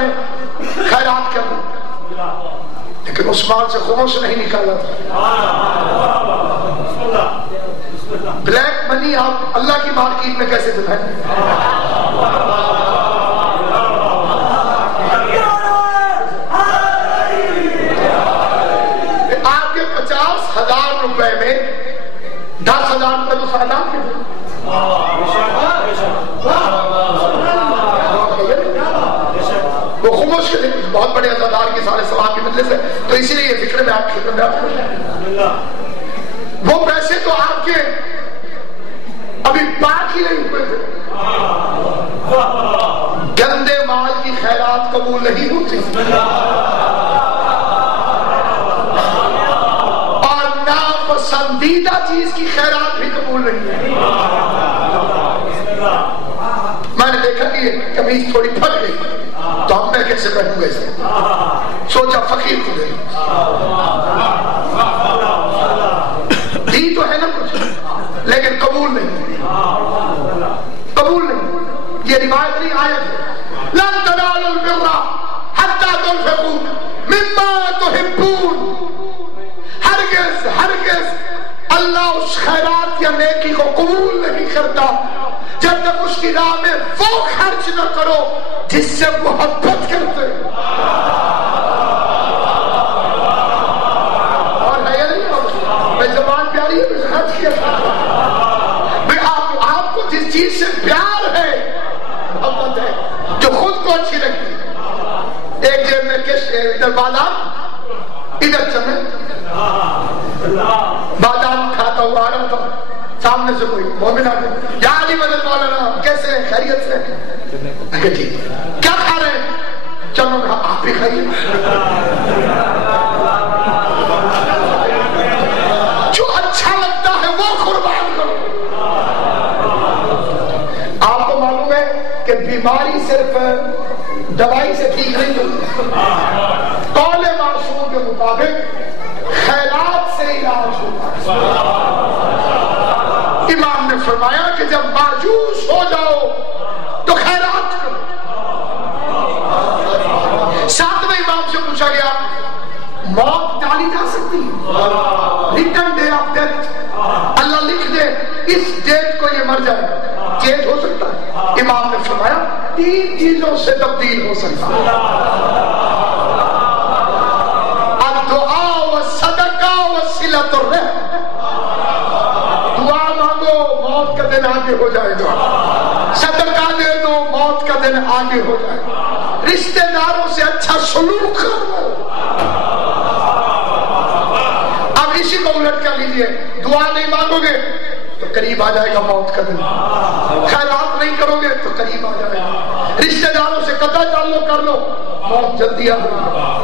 نے خیرات کر دی، لیکن اس مال سے خمس نہیں نکالا تھا۔ بلیک منی آپ اللہ کی مارکیٹ میں کیسے دکھائیں؟ آپ کے 50,000 روپے میں 10,000 روپے تو سادات کے تھے۔ وہ خمس کے تھے، بہت بڑے عزادار کے سارے ثواب کی مجلس ہے، تو اسی لیے یہ فکر میں آپ کی خدمت میں آپ کو وہ پیسے تو آپ کے ابھی پاک ہی نہیں ہوئے تھے۔ گندے مال کی خیرات قبول نہیں ہوتی، اور ناپسندیدہ چیز کی خیرات بھی قبول نہیں ہے۔ میں نے دیکھا کہ یہ قمیض تھوڑی پھٹ گئی تو اب میں کیسے پہنوں گا اسے، سوچا فقیر کو دے دی تو ہے نا کچھ، لیکن قبول نہیں، قبول نہیں۔ یہ روایت نہیں، آیت ہے، لن تنالوا البر حتى تنفقوا مما تحبون۔ ہرگز ہرگز اللہ اس خیرات یا نیکی کو قبول نہیں کرتا جب تک اس کی راہ میں وہ خرچ نہ کرو جس سے محبت کرتے۔ اور ہے یا نہیں؟ میں زبان پیاری ہے، میں خرچ کیا میں آپ کو جس چیز سے پیار ہے، محبت ہے، جو خود کو اچھی لگتی ہے۔ ایک جیب میں ادھر بادام، ادھر چمن، بادام کھاتا ہوا آ رہا تھا، سامنے سے کوئی مومن آ گیا، یا علی مدد مولانا کیسے ہیں، خیریت سے؟ میں کہا ٹھیک، کیا کھا رہے ہیں؟ چلو آپ بھی کھائیے۔ جو اچھا لگتا ہے وہ قربان کرو۔ آپ کو معلوم ہے کہ بیماری صرف دوائی سے ٹھیک نہیں ہوتی، قول معصوم کے مطابق خیرات سے علاج ہوتا ہے۔ امام نے فرمایا کہ جب مایوس ہو جاؤ تو خیرات کرو۔ 7ویں امام سے پوچھا گیا موت ٹالی جا سکتی ہے؟ ریٹن ڈے آف ڈیتھ، اللہ لکھ دے اس ڈیٹ کو یہ مر جائے، چینج ہو سکتا ہے؟ امام نے فرمایا 3 چیزوں سے تبدیل ہو سکتا ہے، الدعاء والصدقہ وصلۃ الرحم۔ دعا مانگو موت کا دن آگے ہو جائے گا، صدقہ دے دو موت کا دن آگے ہو جائے گا، رشتہ داروں سے اچھا سلوک کرو۔ اب اسی کو الٹ کر لیجئے، دعا نہیں مانگو گے تو قریب آ جائے گا موت کا دن، خیرات نہیں کرو گے تو قریب آ جائے گا، رشتہ داروں سے قطع تعلق کر لو موت جلدی آ جائے گا۔